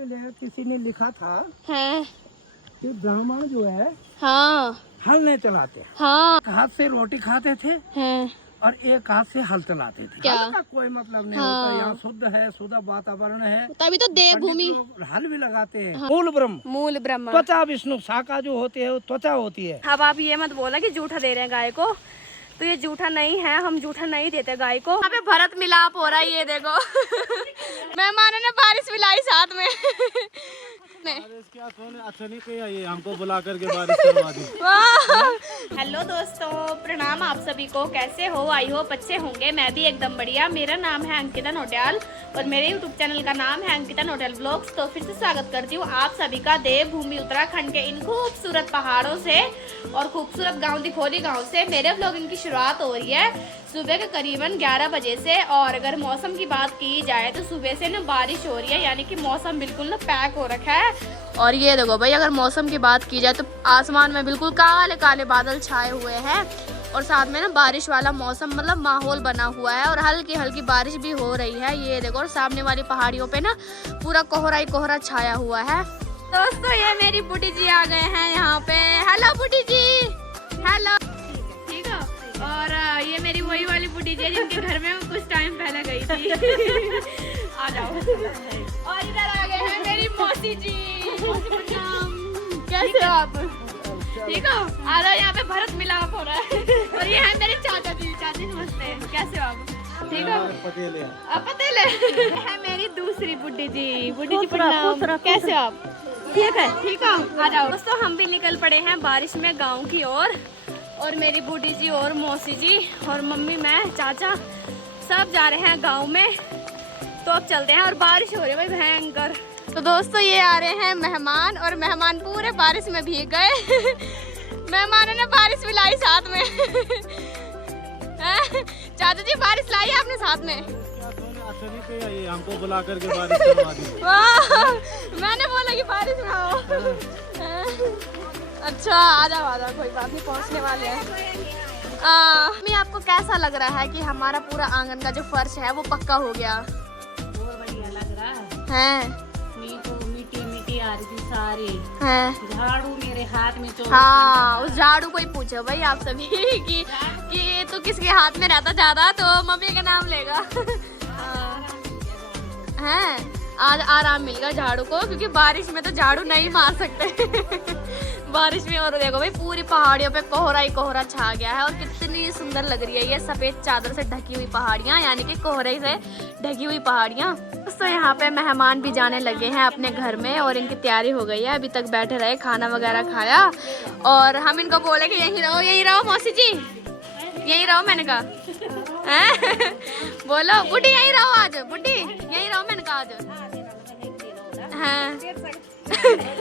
हमारे लिए किसी ने लिखा था हैं? कि ब्राह्मण जो है हाँ हल नहीं चलाते, हाँ एक हाथ से रोटी खाते थे हैं। और एक हाथ से हल चलाते थे। क्या? हल का कोई मतलब नहीं हाँ। होता। यहाँ शुद्ध है, शुद्ध वातावरण है। तभी तो देवभूमि। पंडित लोग हल भी लगाते हैं। हाँ। मूल ब्रह्म, मूल ब्रह्म। त्वचा विष्णु, शाखा जो होती है वो त्वचा होती है। अब आप ये मत बोला कि जूठा दे रहे हैं गाय को, तो ये जूठा नहीं है, हम जूठा नहीं देते गाय को। यहाँ पे भरत मिलाप हो रहा है, ये देखो। मेहमानों ने बारिश मिलाई साथ में। क्या अच्छा नहीं किया ये हमको बुला करके बारिश करवा दी। हेलो दोस्तों, प्रणाम आप सभी को। कैसे हो? आई होप अच्छे होंगे। मैं भी एकदम बढ़िया। मेरा नाम है अंकिता नोटियाल और मेरे यूट्यूब चैनल का नाम है अंकिता नोटियाल ब्लॉग्स। तो फिर से स्वागत करती हूँ आप सभी का देवभूमि उत्तराखंड के इन खूबसूरत पहाड़ों से और खूबसूरत गाँव दिखोली गाँव से मेरे ब्लॉगिंग की शुरुआत हो रही है सुबह के करीबन 11 बजे से। और अगर मौसम की बात की जाए तो सुबह से ना बारिश हो रही है, यानी कि मौसम बिल्कुल ना पैक हो रखा है। और ये देखो भाई, अगर मौसम की बात की जाए तो आसमान में बिल्कुल काले काले बादल छाए हुए हैं और साथ में ना बारिश वाला मौसम, मतलब माहौल बना हुआ है और हल्की हल्की बारिश भी हो रही है। ये देखो, और सामने वाली पहाड़ियों पे ना पूरा कोहरा ही कोहरा छाया हुआ है। दोस्तों, ये मेरी बुढ़ी जी आ गए हैं यहाँ पे। हेलो बुढ़ी जी। हेलो। ठीक है। और ये मेरी वही वाली बुढ़ी जी है जिनके घर में कुछ टाइम पहले गई थी। आ जाओ। और इधर आ गए हैं मेरी मौसी जी। कैसे हो आप? ठीक हो? आ जाओ, यहाँ पे भरत मिलाप हो रहा है। और ये है मेरे चाचा जी। चाची नमस्ते, कैसे हो आप? ठीक हो? पतेले पतेले। है मेरी दूसरी बुड्ढी जी। बुड्ढी जी प्रणाम, कैसे हो आप? ठीक है। ठीक हो? आ जाओ। दोस्तों, हम भी निकल पड़े हैं बारिश में गाँव की ओर और मेरी बुड्ढी जी और मौसी जी और मम्मी, मैं, चाचा सब जा रहे हैं गाँव में। तो अब चलते हैं। और बारिश हो रही है भाई भयंकर। तो दोस्तों, ये आ रहे हैं मेहमान और मेहमान पूरे बारिश में भीग गए। मेहमानों ने बारिश भी लाई साथ में। चाचा जी, बारिश लाई आपने साथ में? अच्छा नहीं किया ये हमको बुला करके बारिश करवा दी। वाह, मैंने बोला कि बारिश में आओ। अच्छा, आ जाओ, कोई बात नहीं, पहुंचने वाले हैं। मम्मी, आपको कैसा लग रहा है कि हमारा पूरा आंगन का जो फर्श है वो पक्का हो गया? बढ़िया लग रहा है। मिट्टी मिट्टी आ रही थी सारी। है। झाड़ू मेरे हाथ में तो। हाँ, उस झाड़ू को ही पूछो भाई आप सभी कि तो किसके हाथ में रहता ज्यादा, तो मम्मी का नाम लेगा। हैं, आज आराम मिल गया झाड़ू को, क्योंकि बारिश में तो झाड़ू नहीं मार सकते। बारिश में। और देखो भाई, पूरी पहाड़ियों पे कोहरा ही कोहरा छा गया है और कितनी सुंदर लग रही है ये सफेद चादर से ढकी हुई पहाड़ियाँ, यानी कि कोहरे से ढकी हुई पहाड़ियाँ। तो यहाँ पे मेहमान भी जाने लगे हैं अपने घर में और इनकी तैयारी हो गई है। अभी तक बैठे रहे, खाना वगैरह खाया और हम इनको बोले कि यहीं रहो मौसी जी, यहीं रहो। मैंने कहा बोलो बुढ़ी यहीं रहो आज, बुढ़ी यहीं रहो, मैंने कहा आज। हाँ।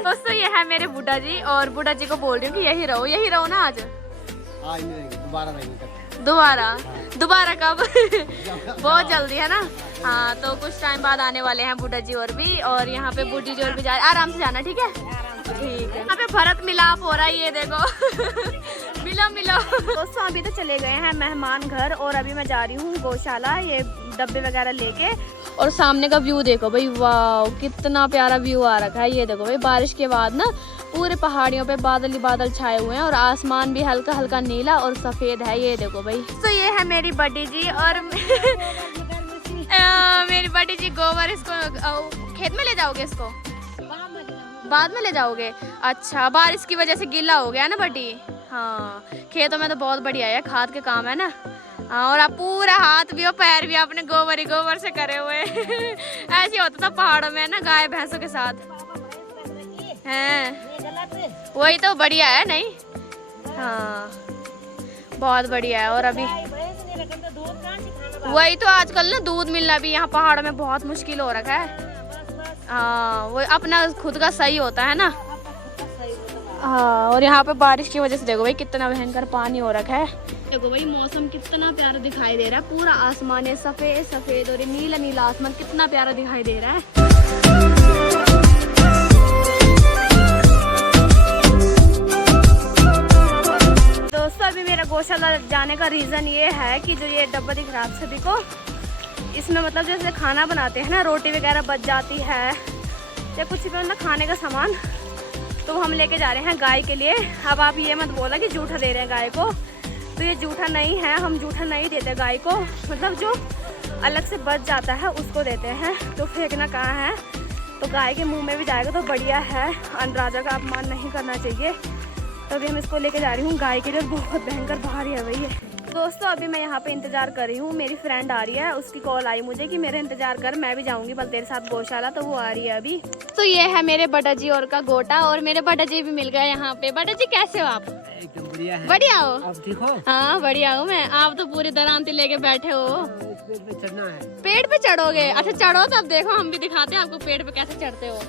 दोस्तों, ये है मेरे बुढ़ा जी और बुढ़ा जी को बोल रही हूँ कि यहीं रहो ना आज। दोबारा कब? बहुत जल्दी है ना। हाँ, तो कुछ टाइम बाद आने वाले हैं बुढ़ा जी और भी। और यहाँ पे बुढ़ी जी और भी जाए, आराम से जाना, ठीक है? ठीक है। यहाँ पे भरत मिलाप हो रहा है, ये देखो। मिलो। दोस्तों, अभी तो चले गए हैं मेहमान घर और अभी मैं जा रही हूँ गौशाला, ये डब्बे वगैरह लेके। और सामने का व्यू देखो भाई, वाह कितना प्यारा व्यू आ रखा है। ये देखो भाई, बारिश के बाद ना पूरे पहाड़ियों पे बादल ही बादल छाए हुए हैं और आसमान भी हल्का हल्का नीला और सफेद है। ये देखो भाई। तो ये है मेरी बड़ी जी और मेरी बड़ी जी गोबर, इसको खेत में ले जाओगे? इसको बाद में ले जाओगे? अच्छा, बारिश की वजह से गीला हो गया ना बड़ी। हाँ, खेतों में तो बहुत बढ़िया है, खाद के काम है ना। हाँ, और आप पूरा हाथ भी और पैर भी अपने गोबर ही गोबर से करे हुए। ऐसे होता था पहाड़ों में ना, गाय भैंसों के साथ। हैं, वही तो बढ़िया है। नहीं, हाँ बहुत बढ़िया है। और अभी वही तो, आजकल ना दूध मिलना भी यहाँ पहाड़ों में बहुत मुश्किल हो रखा है। हाँ, वो अपना खुद का सही होता है ना। हाँ, और यहाँ पे बारिश की वजह से देखो भाई कितना भयंकर पानी हो रखा है। देखो भाई, मौसम कितना प्यारा दिखाई दे रहा है। पूरा आसमान है सफेद सफेद और नीला नीला आसमान कितना प्यारा दिखाई दे रहा है। दोस्तों, अभी मेरा गौशाला जाने का रीजन ये है कि जो ये डब्बा दिख रहा है आप सभी को, इसमें मतलब जैसे खाना बनाते हैं ना, रोटी वगैरह बच जाती है या कुछ भी मतलब खाने का सामान, तो हम लेके जा रहे हैं गाय के लिए। अब आप ये मत बोला कि जूठा दे रहे हैं गाय को, तो ये जूठा नहीं है, हम जूठा नहीं देते गाय को, मतलब जो अलग से बच जाता है उसको देते हैं। तो फेंकना कहाँ है, तो गाय के मुंह में भी जाएगा तो बढ़िया है, अंदराजा का अपमान नहीं करना चाहिए। तो अभी हम इसको लेके जा रही हूँ गाय के लिए, बहुत भयंकर भारी है भाई ये। दोस्तों अभी मैं यहाँ पे इंतजार कर रही हूँ, मेरी फ्रेंड आ रही है, उसकी कॉल आई मुझे कि मेरा इंतजार कर, मैं भी जाऊंगी बल तेरे साथ गौशाला, तो वो आ रही है अभी। तो ये है मेरे बड़ा जी और का गोटा, और मेरे बड़ा जी भी मिल गए यहाँ पे। बड़ा जी कैसे हो आप? एकदम बढ़िया है। बढ़िया हो? आप ठीक हो? हाँ बढ़िया हूँ मैं। आप तो पूरी दरांती लेके बैठे हो। पेड़ पे चढ़ना है। पेड़ पे चढ़ोगे? अच्छा चढ़ो, तब देखो हम भी दिखाते हैं आपको पेड़ पे कैसे चढ़ते हो।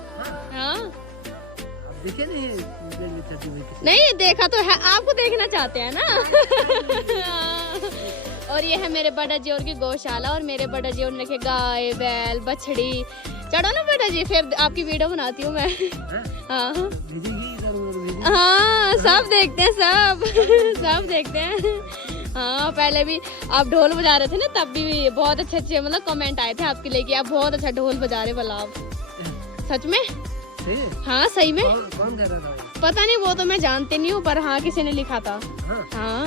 हाँ देखे नहीं पेड़ पे चढ़ती हुई किसी? नहीं देखा तो है, आपको देखना चाहते हैं ना। और ये है मेरे बड़ा जी और की गौशाला, और मेरे बड़ा जी और ने रखे गाय बैल बछड़ी। चढ़ो ना बड़ा जी, फिर आपकी वीडियो बनाती हूँ मैं। हाँ भेजेगी इधर उधर भेजेगी? हाँ सब देखते हैं, सब सब देखते हैं। हाँ पहले भी आप ढोल बजा रहे थे ना, तब भी बहुत अच्छे अच्छे मतलब कमेंट आए थे आपके लिए कि आप बहुत अच्छा ढोल बजा रहे भला आप। सच में? हाँ सही में। कौन कह रहा था? पता नहीं, वो तो मैं जानती नहीं हूँ, पर हाँ किसी ने लिखा था। हाँ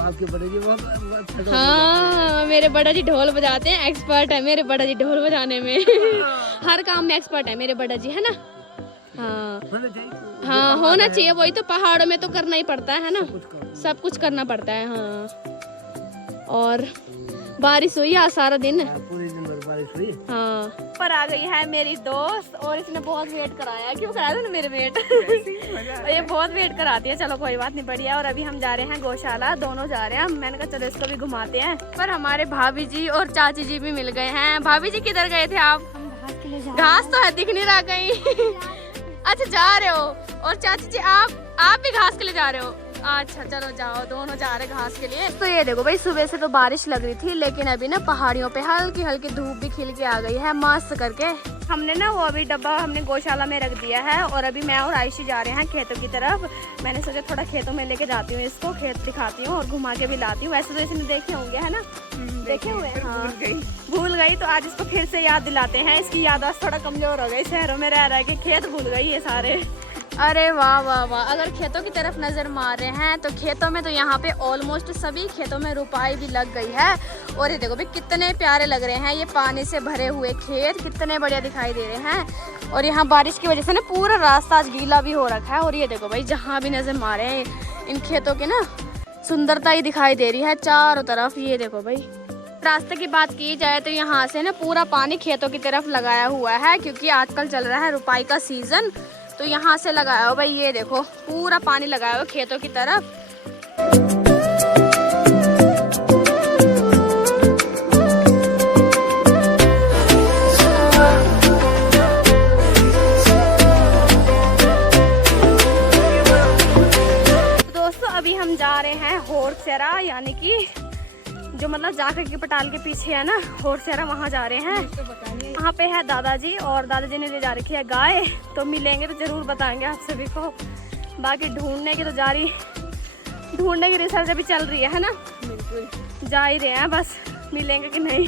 आपके बड़े जी बहुत हाँ मेरे बड़ा जी ढोल बजाते हैं, एक्सपर्ट है मेरे बड़ा जी ढोल बजाने में। हर काम में एक्सपर्ट है मेरे बड़ा जी, है ना। हाँ हाँ होना चाहिए, वही तो पहाड़ों में तो करना ही पड़ता है ना, सब कुछ करना पड़ता है। हाँ और बारिश हुई आज सारा दिन, पूरे दिन भर बारिश हुई। हाँ पर आ गई है मेरी दोस्त, और इसने बहुत वेट कराया। क्यों कराया था ना मेरे वेट? ये बहुत वेट कराती है। चलो कोई बात नहीं, बढ़िया। और अभी हम जा रहे हैं गौशाला, दोनों जा रहे हैं। मैंने कहा चलो इसको भी घुमाते हैं। पर हमारे भाभी जी और चाची जी भी मिल गए हैं। भाभी जी किधर गए थे आप? घास तो है, दिख नहीं रहा कहीं। अच्छा जा रहे हो, और चाची जी आप भी घास के लिए जा रहे हो? अच्छा चलो जाओ, दोनों जा रहे घास के लिए। तो ये देखो भाई, सुबह से तो बारिश लग रही थी, लेकिन अभी ना पहाड़ियों पे हल्की हल्की धूप भी खिल के आ गई है मस्त करके। हमने ना वो अभी डब्बा हमने गौशाला में रख दिया है, और अभी मैं और आयशी जा रहे हैं खेतों की तरफ। मैंने सोचा थोड़ा खेतों में लेके जाती हूँ इसको, खेत दिखाती हूँ और घुमा के भी लाती हूँ। वैसे तो इसने देखे होंगे, है ना? देखे हुए? हाँ भूल गई, तो आज इसको फिर से याद दिलाते हैं। इसकी याददाश्त थोड़ा कमजोर हो गई, शहरों में रह रह के खेत भूल गई ये सारे। अरे वाह वाह वाह, अगर खेतों की तरफ नज़र मार रहे हैं तो खेतों में तो यहाँ पे ऑलमोस्ट सभी खेतों में रुपाई भी लग गई है। और ये देखो भाई कितने प्यारे लग रहे हैं, ये पानी से भरे हुए खेत कितने बढ़िया दिखाई दे रहे हैं। और यहाँ बारिश की वजह से ना पूरा रास्ता आज गीला भी हो रखा है। और ये देखो भाई जहाँ भी नज़र मारे हैं इन खेतों की ना सुंदरता ही दिखाई दे रही है चारों तरफ। ये देखो भाई, रास्ते की बात की जाए तो यहाँ से ना पूरा पानी खेतों की तरफ लगाया हुआ है, क्योंकि आजकल चल रहा है रुपाई का सीजन, तो यहाँ से लगाया हो भाई। ये देखो पूरा पानी लगाया हुआ खेतों की तरफ। दोस्तों अभी हम जा रहे हैं होरसेरा, यानी कि जो मतलब जाकर के पटाल के पीछे है ना होरसेरा, वहाँ जा रहे हैं। वहाँ पे है दादाजी, और दादाजी ने ले जा रखी है गाय, तो मिलेंगे तो जरूर बताएंगे आप सभी को। बाकी ढूंढने की तो ढूंढने की रिसर्च अभी चल रही है ना, बिल्कुल जा ही रहे हैं, बस मिलेंगे कि नहीं।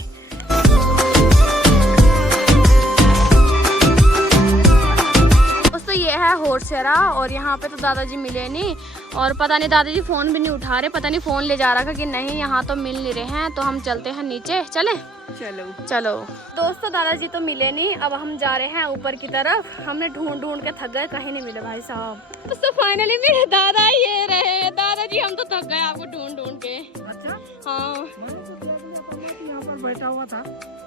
तो ये है होरसेरा, और यहाँ पे तो दादाजी मिले नहीं, और पता नहीं दादाजी फ़ोन भी नहीं उठा रहे, पता नहीं फ़ोन ले जा रहा था कि नहीं। यहाँ तो मिल नहीं रहे हैं, तो हम चलते हैं नीचे। चले चलो दोस्तों, दादाजी तो मिले नहीं, अब हम जा रहे हैं ऊपर की तरफ। हमने ढूंढ ढूंढ के थक गए, कहीं नहीं मिले भाई साहब। तो फाइनली मेरे दादा ये रहे। दादाजी हम तो थक गए आपको ढूंढ ढूंढ के। अच्छा हाँ यहाँ पर बैठा हुआ था,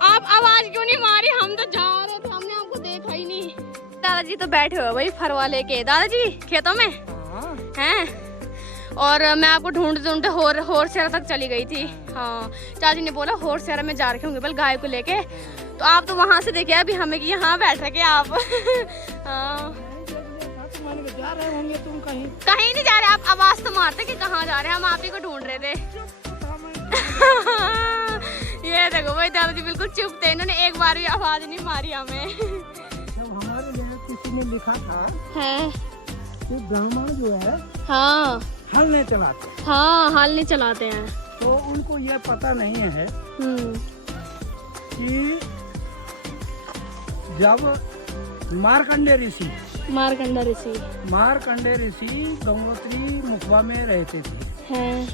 आप आवाज क्यों नहीं मारी? हम तो जा रहे थे, हमने आपको देखा ही नहीं। दादाजी तो बैठे हुए भाई फरवा लेके, दादाजी खेतों में हैं। और मैं आपको ढूंढ ढूंढते होरसेरा तक चली गई थी। हाँ चाची ने बोला होरसेरा में जा रखे होंगे बल गाय को लेके, तो आप तो वहाँ से देखे अभी हमें कि यहाँ बैठ रखे आप। हाँ जा रहे होंगे तुम कहीं? कहीं नहीं जा रहे, आप आवाज तो मारते कि कहाँ जा रहे हैं, हम आप ही को ढूंढ रहे थे। ये देखो भाई दादाजी बिल्कुल चुप थे, इन्होंने एक बार भी आवाज नहीं मारी हमें। हमारे लिए किसी ने लिखा था है कि ब्राह्मण जो है हाँ हल नहीं चलाते। हाँ हल नहीं चलाते हैं, तो उनको ये पता नहीं है कि जब मार्कंडे ऋषि। मार्कंडा ऋषि मार्कंडे ऋषि गंगोत्री मुखबा में रहते थे हैं।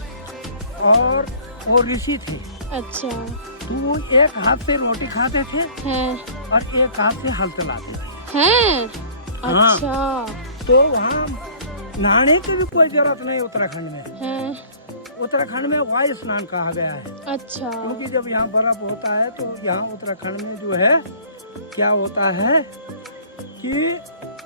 और वो ऋषि थे। अच्छा। तो वो एक हाथ से रोटी खाते थे हैं। और एक हाथ से हल चलाते थे। हैं। हाँ। अच्छा। तो वहाँ नहाने की भी कोई जरूरत नहीं उत्तराखंड में। हैं। उत्तराखंड में वायु स्नान कहा गया है। अच्छा। क्योंकि जब यहाँ बर्फ होता है तो यहाँ उत्तराखंड में जो है क्या होता है कि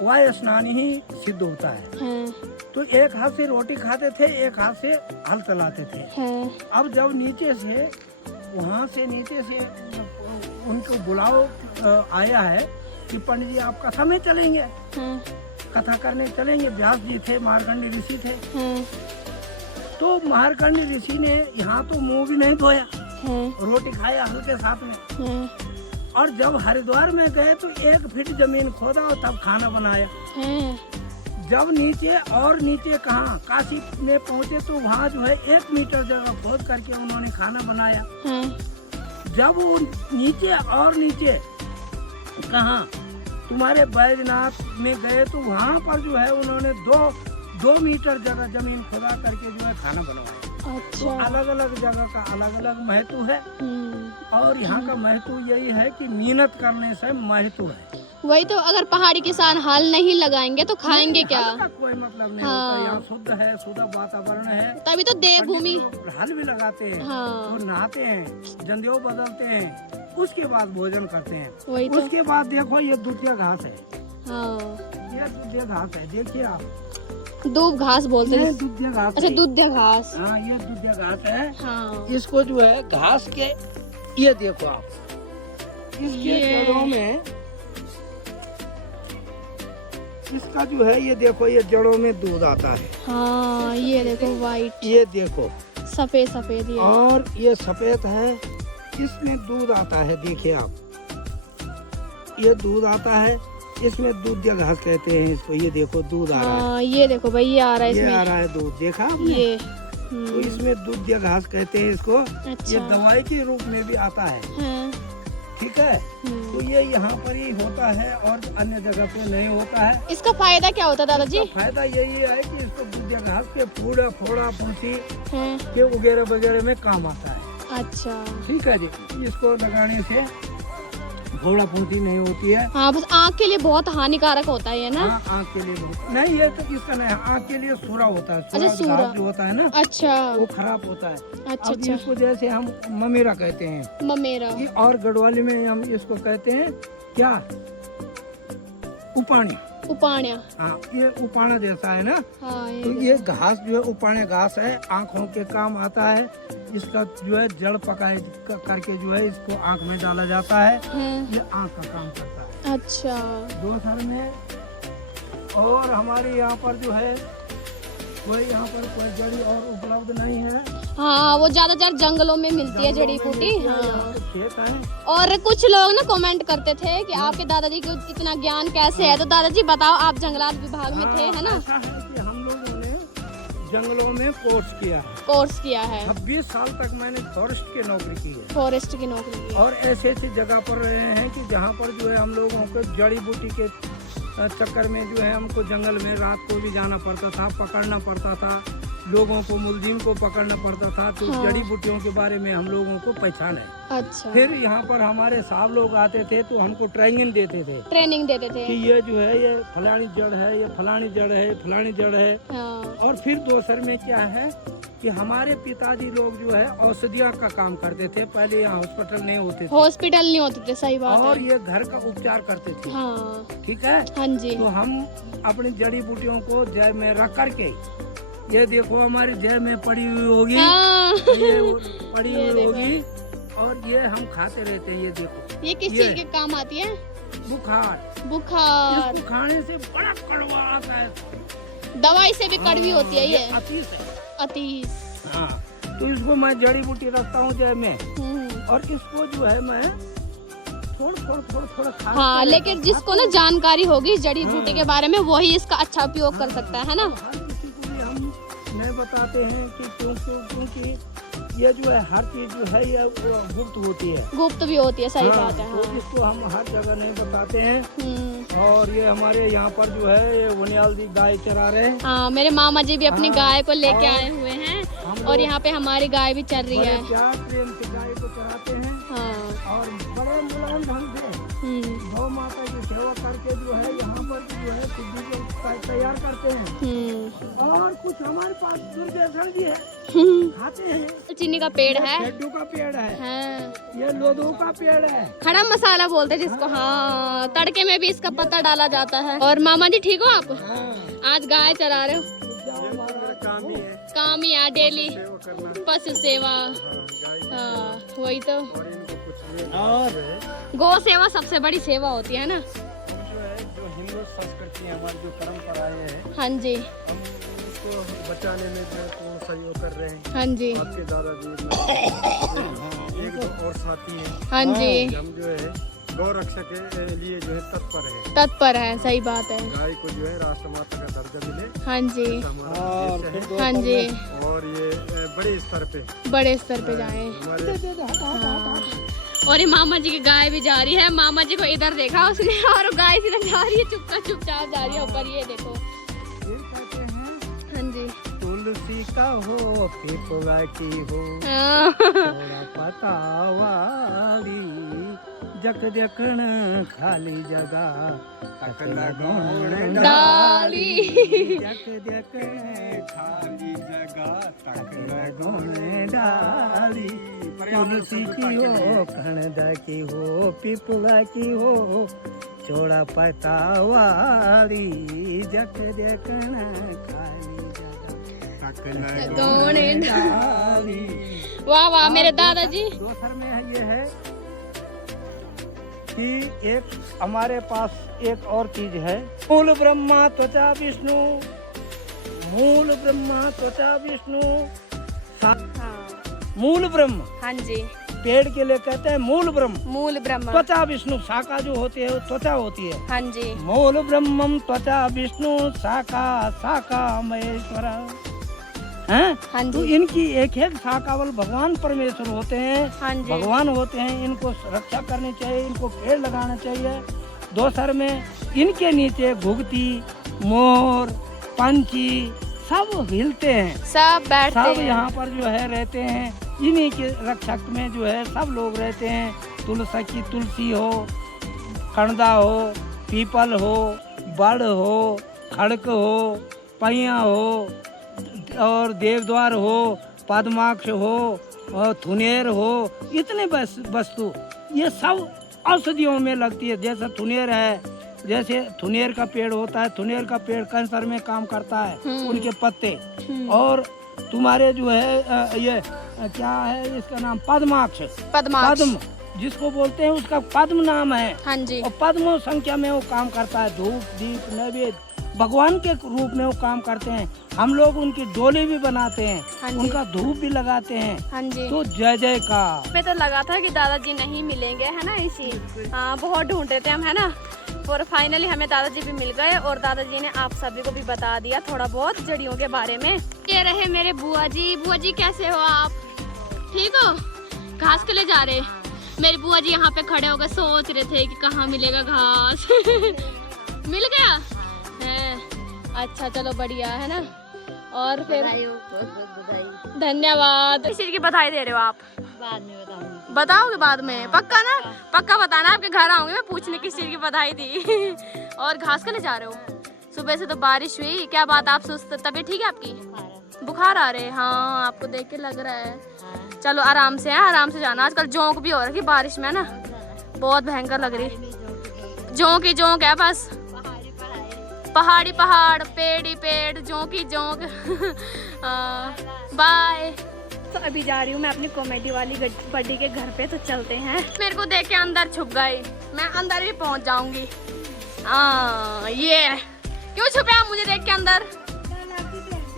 वायु स्नान ही सिद्ध होता है। हैं। तो एक हाथ से रोटी खाते थे, एक हाथ से हल चलाते थे। हैं। अब जब नीचे से वहाँ से नीचे से उनको बुलाओ आया है कि पंडित जी आप कथा में चलेंगे, हैं। कथा करने चलेंगे। व्यास जी थे, मार्कंड ऋषि थे। हैं। तो मार्कंड ऋषि ने यहाँ तो मुंह भी नहीं धोया, हैं। रोटी खाया हल के साथ में। हैं। और जब हरिद्वार में गए तो 1 फीट जमीन खोदा और तब खाना बनाया। हैं। जब नीचे और नीचे कहाँ काशी में पहुँचे तो वहाँ जो है 1 मीटर जगह खोद करके उन्होंने खाना बनाया। हैं। जब वो नीचे और नीचे कहाँ तुम्हारे बैजनाथ में गए तो वहाँ पर जो है उन्होंने 2 मीटर जगह जमीन खुदा करके जो है खाना बनवाया। तो अच्छा। अलग अलग जगह का अलग अलग महत्व है। हम्म। और यहाँ का महत्व यही है कि मेहनत करने से महत्व है। वही तो, अगर पहाड़ी किसान हल नहीं लगाएंगे तो खाएंगे क्या? हल का कोई मतलब नहीं हाँ। होता। यहाँ शुद्ध है, शुद्ध वातावरण है। तभी तो देवभूमि। पंडित लोग हल भी लगाते हैं। हाँ। वो नहाते हैं, जंदेव बदलते हैं, उसके बाद भोजन करते हैं। वही तो। उसके बाद देखो ये दूधिया घास है। हाँ। ये दूधिया घास है, देखिए आप। दूब घास बोलते ये हैं। दूधिया घास अच्छा, है। दूधिया घास। हाँ, ये दूधिया घास है। हाँ। इसको जो है घास के ये देखो आप, इसके ये। जड़ों में इसका जो है ये देखो, ये जड़ों में दूध आता है। हाँ, ये देखो वाइट, ये देखो, सफेद सफेद ये। और ये सफेद है, इसमें दूध आता है। देखिए आप, ये दूध आता है, इसमें दूधिया घास कहते हैं इसको। ये देखो दूध आ रहा है। हाँ, ये देखो भाई, ये आ रहा है ये आ इसमें। रहा है दूध, देखा आपने? ये। तो इसमें दूधिया घास कहते हैं इसको। ये अच्छा। दवाई के रूप में भी आता है। हाँ। ठीक है। तो ये यहाँ पर ही होता है और अन्य जगह पे नहीं होता है। इसका फायदा क्या होता है दादाजी? इसका फायदा यही है कि इसको दूधिया घास के फोड़ा फोड़ा फुंसी हाँ। के वगैरह वगैरह में काम आता है। अच्छा। ठीक है जी। इसको लगाने से फोड़ा फुंसी नहीं होती है। हाँ, बस आँख के लिए बहुत हानिकारक होता है ये ना। हाँ, आँख के लिए बहुत नहीं, ये तो इसका नहीं, आँख के लिए सूरा होता है। अच्छा, सूरा घास जो होता है ना, अच्छा। वो खराब होता है। अच्छा अब अच्छा। इसको जैसे हम ममेरा कहते हैं, ममेरा। ये और गढ़वाली में हम इसको कहते हैं क्या, उपाणी। उपाण्या। हाँ, ये उपाना जैसा है ना। हाँ, तो ये घास जो है उपाने घास है, आँखों के काम आता है। इसका जो है जड़ पकाए करके जो है इसको आँख में डाला जाता है। हाँ। ये आँख का काम करता है। अच्छा। दोसर में और हमारे यहाँ पर जो है कोई यहाँ पर कोई जड़ी और उपलब्ध नहीं है। हाँ, वो ज्यादातर जंगलों में मिलती है जड़ी जंगलों में बूटी। मिलती है, हाँ। यहाँ पे खेत है। और कुछ लोग ना कमेंट करते थे कि आपके दादाजी को इतना ज्ञान कैसे है, तो दादाजी बताओ, आप जंगलात विभाग में थे, है ना? ऐसा है कि हम लोगों ने जंगलों में कोर्स किया है। कोर्स किया है, 26 साल तक मैंने फॉरेस्ट की नौकरी की है। फॉरेस्ट की नौकरी की है। और ऐसे ऐसी जगह पर रहे हैं कि जहाँ पर जो है हम लोगों को जड़ी बूटी के चक्कर में जो है हमको जंगल में रात को भी जाना पड़ता था, पकड़ना पड़ता था, लोगों को, मुलजिम को पकड़ना पड़ता था। तो हाँ। जड़ी बूटियों के बारे में हम लोगों को पहचान है। अच्छा। फिर यहाँ पर हमारे साहब लोग आते थे तो हमको ट्रेनिंग देते थे ट्रेनिंग देते थे। कि ये जो है ये फलानी जड़ है, ये फलानी जड़ है, फलानी जड़ है। हाँ। और फिर दोसर में क्या है कि हमारे पिताजी लोग जो है औषधियाँ का काम करते थे। पहले यहाँ हॉस्पिटल नहीं होते थे हॉस्पिटल नहीं होते थे, सही बात और है। ये घर का उपचार करते थे। हाँ। ठीक है। हाँ जी। तो हम अपनी जड़ी बूटियों को जय में रख करके, ये देखो हमारी जय में पड़ी हुई होगी, हाँ। ये पड़ी ये हुई देखो। होगी और ये हम खाते रहते हैं। ये देखो, ये किस ये। चीज के काम आती है? बुखार। बुखार। इसको खाने से बड़ा कड़वा आता है। दवाई से भी कड़वी होती है ये। अतीस है। अतीस। हाँ, तो इसको मैं जड़ी बूटी रखता हूँ जय में, हम्म। और इसको जो है मैं थोड़ा खा। हाँ, लेकिन जिसको ना जानकारी होगी जड़ी बूटी के बारे में, वही इसका अच्छा उपयोग कर सकता है ना? हर किसी को भी हम नहीं बताते हैं कि क्योंकि ये जो है हर चीज जो है ये गुप्त होती है। गुप्त भी होती है, सही बात है। तो हाँ। इसको हम हर जगह नहीं बताते हैं। और ये हमारे यहाँ पर जो है ये वनियाल दी गाय चरा रहे हैं। हाँ, मेरे मामा जी भी अपनी हाँ, गाय को लेके और आए हुए हैं हम और लोग यहाँ पे हमारी गाय भी चल रही बड़े है। प्यार प्रेम से गाय को चराते हैं हाँ। और बड़े मुलायम ढंग से गौ माता की सेवा करके जो है यहाँ पर जो है सिद्धि को तैयार करते हैं। और कुछ हमारे पास दुर्देशन भी है, खाते हैं। चीनी का पेड़ है, लड्डू का पेड़ है, हाँ। ये लोदू का पेड़ है, खड़ा मसाला बोलते हैं जिसको। हाँ, तड़के में भी इसका पत्ता डाला जाता है। और मामा जी ठीक हो आप? आज गाय चरा रहे हो? काम ही है डेली, पशु सेवा। हाँ, वही तो। और गौ सेवा सबसे बड़ी सेवा होती है ना। जो हिंदू संस्कृति है, हमारी जो परंपराएं हैं, हाँ जी, हम उसको बचाने में जो है पूर्ण सहयोग कर रहे हैं। हाँ जी, आपके दादाजी एक दो और साथी हैं। हाँ जी, हम जो है गौ रक्षा के लिए जो है तत्पर है। तत्पर है, सही बात है। गाय को जो है राष्ट्रमाता का दर्जा मिले, हाँ जी, ऐसा हमारा उद्देश्य है। हाँ जी, और ये बड़े स्तर पे बड़े स्तर पे जाए। हमारे हाँ। और ये मामा जी की गाय भी जा रही है। मामा जी को इधर देखा उसने और गाय इधर जा रही है, चुपचाप जा रही है ऊपर। ये देखो, ये कहते हैं हाँ जी, तुलसी का हो पीपला की हो हाँ। थोड़ा पता वाली जक देखण खाली जगह तक लगौण डाली। जक देखण खाली जगह तक लगौण डाली। तुलसी की हो कणदा की हो पीपला की हो चौड़ा पता वाली जक देखण खाली जगह तक लगौण डाली। वाह वाह मेरे दादाजी। दूसर में ये है कि एक हमारे पास एक और चीज है, मूल ब्रह्मा त्वचा विष्णु, मूल ब्रह्मा त्वचा विष्णु। मूल ब्रह्म, हाँ जी, पेड़ के लिए कहते हैं मूल ब्रह्म। मूल ब्रह्म, त्वचा विष्णु, शाखा जो होती है वो त्वचा होती है। हाँ जी, मूल ब्रह्मम त्वचा विष्णु शाखा शाखा महेश्वर हैं। हाँ तो जी, इनकी एक एक शाखावल भगवान परमेश्वर होते हैं, हाँ जी, भगवान होते हैं। इनको रक्षा करनी चाहिए, इनको पेड़ लगाना चाहिए। दोसर में इनके नीचे घुघती, मोर, पंछी सब हिलते हैं, सब बैठते सब हैं। यहाँ पर जो है रहते हैं। इन्हीं के रक्षक में जो है सब लोग रहते हैं। तुलसी हो, कणदा हो, पीपल हो, बड़ हो, खड़क हो, पैया हो और देवद्वार हो, पद्माक्ष हो और थुनेर हो। इतने वस्तु ये सब औषधियों में लगती है। जैसे थुनेर है, जैसे थुनेर का पेड़ होता है, थुनेर का पेड़ कैंसर में काम करता है, उनके पत्ते। और तुम्हारे जो है ये क्या है इसका नाम, पद्माक्ष, पद्म जिसको बोलते हैं उसका पद्म नाम है। हाँ जी, और पद्म संख्या में वो काम करता है। धूप दीप नैवेद्य भगवान के रूप में वो काम करते हैं। हम लोग उनकी डोली भी बनाते हैं, हाँ जी, उनका धूप भी लगाते हैं। हाँ जी। तो जय जय का। हमें तो लगा था कि दादाजी नहीं मिलेंगे, है ना, इसी हाँ बहुत ढूंढ रहे थे हम, है ना। और फाइनली हमें दादाजी भी मिल गए और दादाजी ने आप सभी को भी बता दिया थोड़ा बहुत जड़ियों के बारे में। ये रहे मेरे बुआ जी। बुआ जी कैसे हो आप? ठीक हो? घास के लिए जा रहे। मेरी बुआ जी यहाँ पे खड़े होकर सोच रहे थे कि कहाँ मिलेगा घास। मिल गया है? अच्छा चलो बढ़िया, है ना। और फिर धन्यवाद। किस चीज की बधाई दे रहे हो आप? बाद में बताऊंगी। बताओगे बाद में? पक्का ना? पक्का बताना, आपके घर आऊंगी मैं पूछने किस चीज की बधाई दी। और घास के लिए जा रहे हो? सुबह से तो बारिश हुई, क्या बात, आप सुस्त, तबीयत ठीक है आपकी? बुखार आ रहे हैं? हाँ आपको देख के लग रहा है। चलो आराम से है, आराम से जाना। आजकल जोंक भी हो रही है बारिश में, ना बहुत भयंकर लग रही। जोंक ही जोंक है बस, पहाड़ी पहाड़, पेड़ ही पेड़, जोंक ही जोंक। बाय। तो अभी जा रही हूँ मैं अपनी कॉमेडी वाली बड्डी के घर पे, तो चलते हैं। मेरे को देख के अंदर छुप गई, मैं अंदर भी पहुँच जाऊंगी। ये क्यों छुपे आप मुझे देख के अंदर?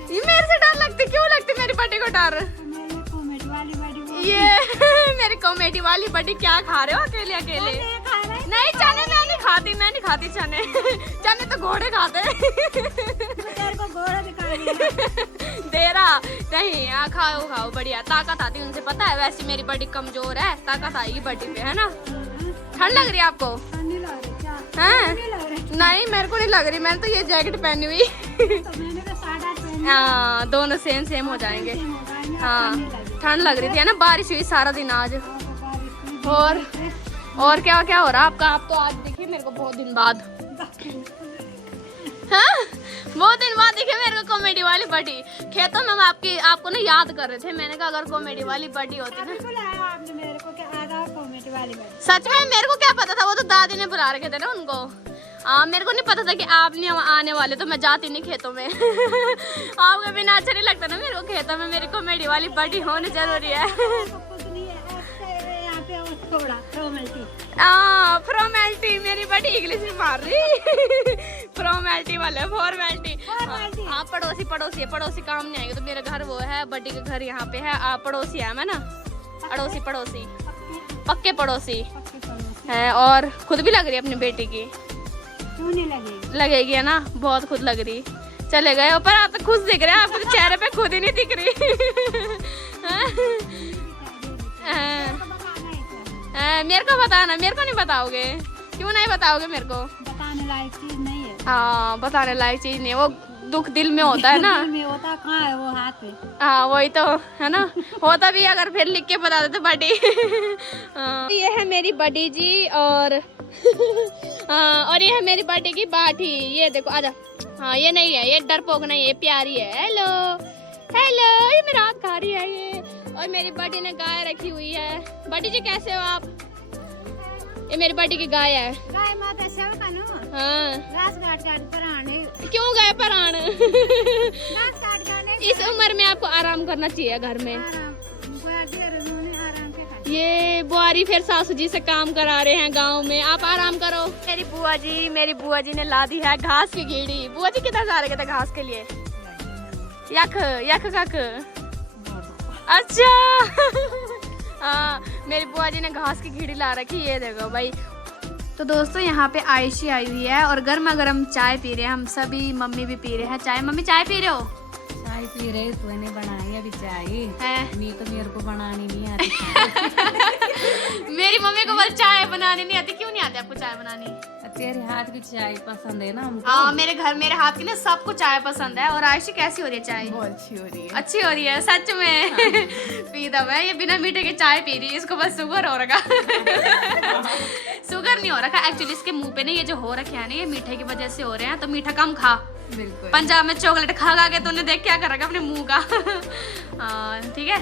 ये मेरे से डर लगती, क्यों लगती मेरी बड्डी को डर? ये मेरी कॉमेडी वाली बड्डी क्या खा रहे हो अकेले अकेले? नहीं चने मैं नहीं खाती, मैं नहीं खाती चने। चने तो घोड़े खाते। तेरे को घोड़ा दिखा दिया। दे रहा नहीं, हाँ खाओ खाओ, बढ़िया ताकत आती है उनसे, पता है। वैसे मेरी बॉडी कमजोर है, ताकत आएगी बॉडी पे, है ना। ठंड लग रही है आपको? नहीं लग रही क्या? हैं? नहीं लग रही। नहीं मेरे को नहीं लग रही, मैंने तो ये जैकेट पहनी हुई। तो मैंने तो 8.5 पहनी। हाँ दोनों सेम सेम हो जाएंगे। सेम हो जाएंगे, हाँ नहीं लगी। ठंड लग रही थी, है ना। बारिश हुई सारा दिन आज। और तो बारिश हुई। और क्या क्या हो रहा है आपका? आप तो आज दिखे मेरे को बहुत दिन बाद। हाँ बहुत दिन बाद दिखे मेरे को कॉमेडी वाली बडी। खेतों में हम आपको ना याद कर रहे थे। मैंने कहा अगर कॉमेडी वाली बडी होती ना। बुलाया आपने मेरे को, क्या आधा कॉमेडी वाली बात। सच में मेरे को क्या पता था, वो तो दादी ने बुला रखे थे ना उनको। मेरे को नहीं पता था कि आप नहीं आने वाले, तो मैं जाती नहीं खेतों में। आपके बिना अच्छा नहीं लगता ना मेरे को खेतों में। मेरी कॉमेडी वाली बडी होनी जरूरी है। यहाँ पे थोड़ा फॉर्मेलिटी। फॉर्मेलिटी मेरी बड़ी इंग्लिश में मार रही। फॉर्मेलिटी वाले फॉर्मेलिटी। हाँ पड़ोसी काम नहीं आएंगे। तो मेरा घर वो है, बड्डी का घर यहाँ पे है। आप पड़ोसी है मैं ना, अड़ोसी पड़ोसी, पक्के पड़ोसी है। और खुद भी लग रही है अपनी बेटी की। क्यों नहीं लगेगी? लगेगी है ना, बहुत खुद लग रही। चले गए ऊपर, आप तो खुश दिख रहे हैं, आपके तो चेहरे पे खुद ही नहीं दिख रही। मेरे को बताना, मेरे को नहीं बताओगे? क्यों नहीं बताओगे मेरे को? बताने लायक चीज नहीं है। हाँ बताने लायक चीज नहीं है, वो दुख दिल में होता है ना। दिल में होता कहाँ है वो हाथ पे। हाँ वही तो है ना। होता भी अगर फिर लिख के बता देते बडी। ये है मेरी बडी जी और और ये है मेरी बडी की बाठी। ये देखो आजा। हाँ ये नहीं है, ये डरपोक नहीं है, ये प्यारी है। हेलो हेलो, ये मेरा हाथ खा रही है ये। और मेरी बडी ने गाय रखी हुई है। बडी जी कैसे हो आप? ये मेरी बडी की गाय है। गाय माता सब कानू हाँ घास काट काट पराने। क्यों गाय परान? घास काट काट इस उम्र में आपको आराम करना चाहिए घर में। आराम के खाते। ये बुआरी फिर सासू जी से काम करा रहे हैं गांव में। आप आराम करो। मेरी बुआ जी ने ला दी है घास की गीड़ी। बुआ जी किधर जा रहे थे घास के लिए? यख कक। अच्छा। हाँ मेरी बुआ जी ने घास की घीड़ी ला रखी। ये देखो भाई। तो दोस्तों यहाँ पे आयशी आई हुई है और गर्मा गर्म चाय पी रहे हैं हम सभी। मम्मी भी पी रहे हैं चाय। मम्मी चाय पी रहे हो? चाय पी रहे, तूने बनाई अभी चाय है? नहीं तो मेरे को बनानी नहीं आती। मेरी मम्मी को बस चाय बनानी नहीं आती। क्यों नहीं आती आपको चाय बनानी? तेरे हाथ की चाय पसंद है ना हमको। हाँ मेरे हाथ की ना सबको चाय पसंद है। और आयशी कैसी हो रही है चाय? बहुत अच्छी हो रही है। अच्छी हो रही है सच में। पी दब है ये बिना मीठे के चाय पी रही है। इसको बस शुगर हो रखा। शुगर नहीं हो रखा एक्चुअली, इसके मुंह पे ना ये जो हो रखे हैं ना, ये मीठे की वजह से हो रहे हैं। तो मीठा कम खा। बिल्कुल। पंजाब में चॉकलेट खा खा के तूने देख क्या कर रखा अपने मुंह का। ठीक है।